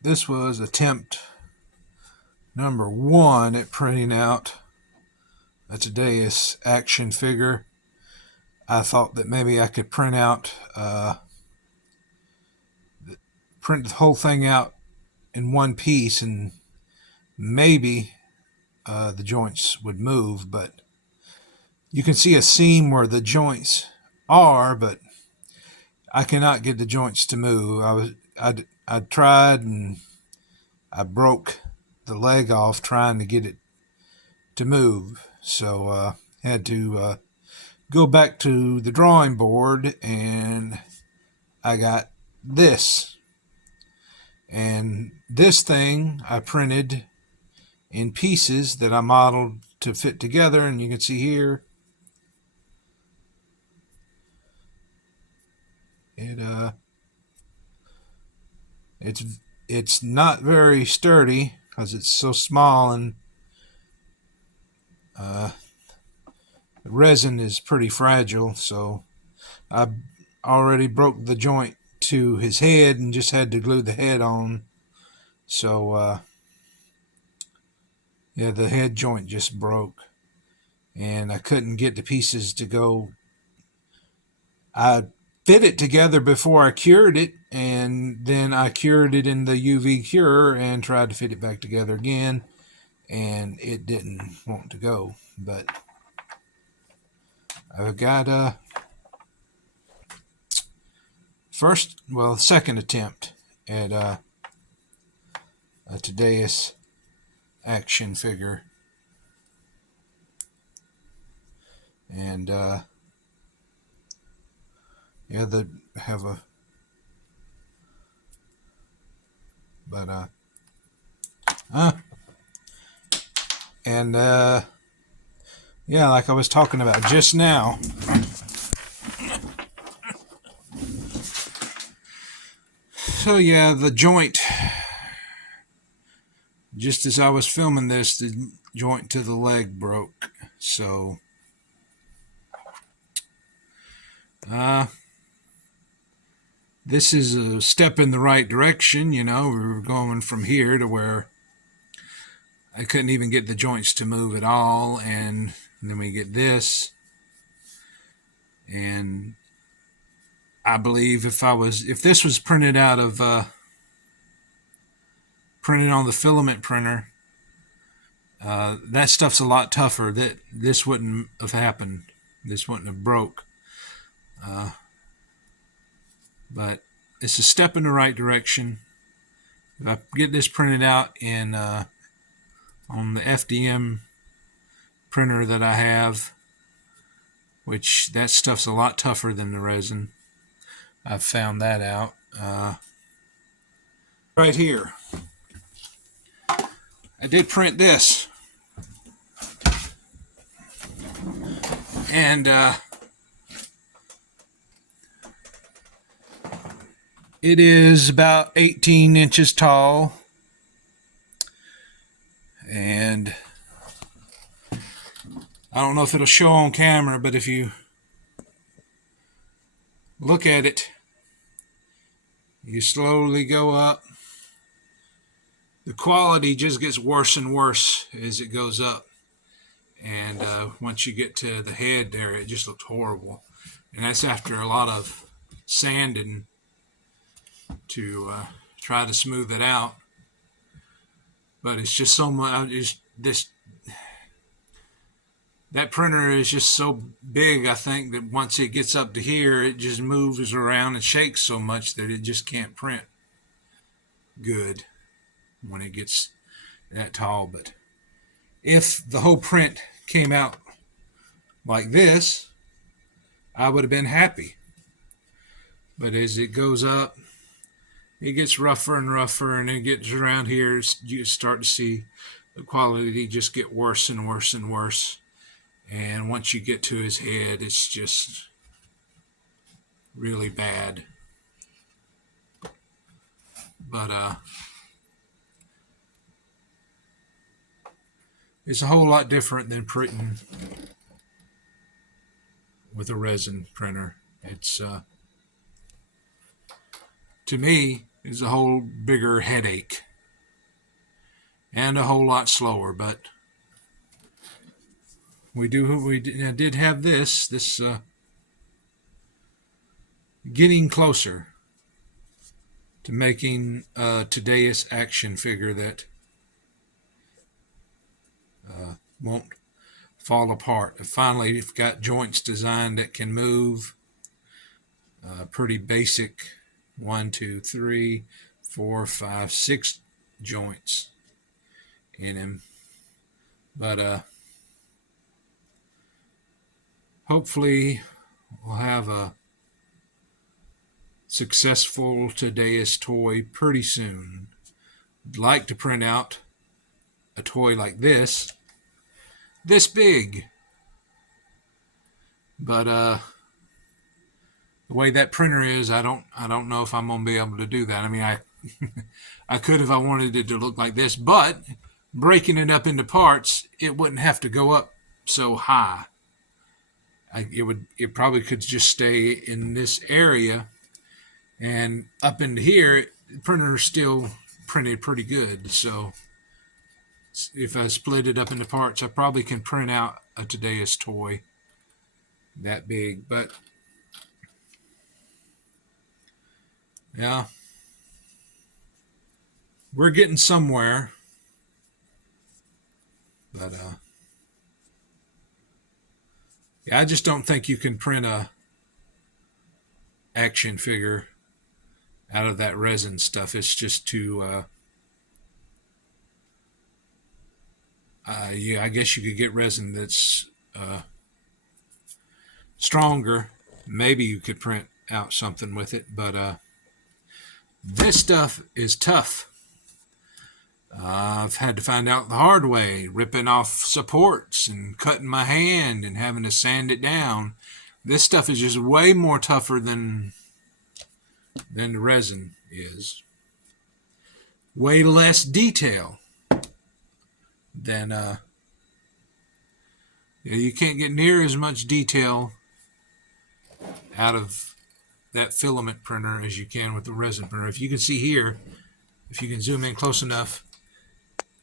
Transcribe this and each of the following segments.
This was attempt number 1 at printing out a Tudaus action figure. I thought that maybe I could print the whole thing out in one piece, and maybe the joints would move. But you can see a seam where the joints are, but I cannot get the joints to move. I tried, and I broke the leg off trying to get it to move. So had to go back to the drawing board, and I got this. And this thing I printed in pieces that I modeled to fit together, and you can see here it's not very sturdy because it's so small, and the resin is pretty fragile. So I already broke the joint to his head and just had to glue the head on. So yeah, the head joint just broke, and I couldn't get the pieces to go. I fit it together before I cured it, and then I cured it in the UV cure and tried to fit it back together again, and it didn't want to go. But I've got second attempt at a Tudaus action figure, and yeah, they have a, but and yeah, like I was talking about just now. So yeah, the joint, just as I was filming this, the joint to the leg broke. So this is a step in the right direction. We were going from here to where I couldn't even get the joints to move at all, and then we get this. And I believe if this was printed out of printed on the filament printer, that stuff's a lot tougher. That this wouldn't have happened. This wouldn't have broke. But it's a step in the right direction. If I get this printed out in on the FDM printer that I have, which that stuff's a lot tougher than the resin. I've found that out. Right here, I did print this, and it is about 18 inches tall, and I don't know if it'll show on camera, but if you look at it, you slowly go up. The quality just gets worse and worse as it goes up, and once you get to the head there, it just looks horrible. And that's after a lot of sanding to try to smooth it out. But it's just so much. That printer is just so big, I think, that once it gets up to here, it just moves around and shakes so much that it just can't print good when it gets that tall. But if the whole print came out like this, I would have been happy. But as it goes up, it gets rougher and rougher, and it gets around here, you start to see the quality just get worse and worse and worse. And once you get to his head, it's just really bad. But it's a whole lot different than printing with a resin printer. It's to me, is a whole bigger headache and a whole lot slower. But we did have this getting closer to making a Tudaus action figure that won't fall apart. Finally, we've got joints designed that can move. Pretty basic 1, 2, 3, 4, 5, 6 joints in him. But hopefully we'll have a successful Tudaus toy pretty soon. I'd like to print out a toy like this big. But the way that printer is, I don't know if I'm gonna be able to do that. I mean, I could if I wanted it to look like this, but breaking it up into parts, it wouldn't have to go up so high. It probably could just stay in this area, and up into here, the printer still printed pretty good. So if I split it up into parts, I probably can print out a Tudaus toy that big. But yeah, we're getting somewhere. But yeah, I just don't think you can print a action figure out of that resin stuff. It's just too. Yeah, I guess you could get resin that's stronger. Maybe you could print out something with it, but this stuff is tough. I've had to find out the hard way, ripping off supports and cutting my hand and having to sand it down. This stuff is just way more tougher than the resin is. Way less detail than you can't get near as much detail out of that filament printer as you can with the resin printer. If you can see here, if you can zoom in close enough,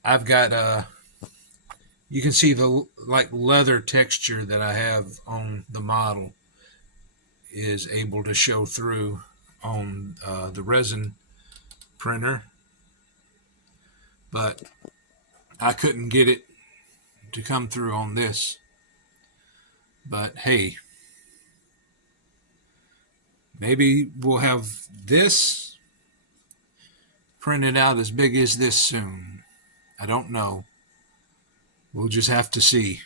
I've got you can see the like leather texture that I have on the model is able to show through on the resin printer, but I couldn't get it to come through on this. But hey, maybe we'll have this printed out as big as this soon. I don't know. We'll just have to see.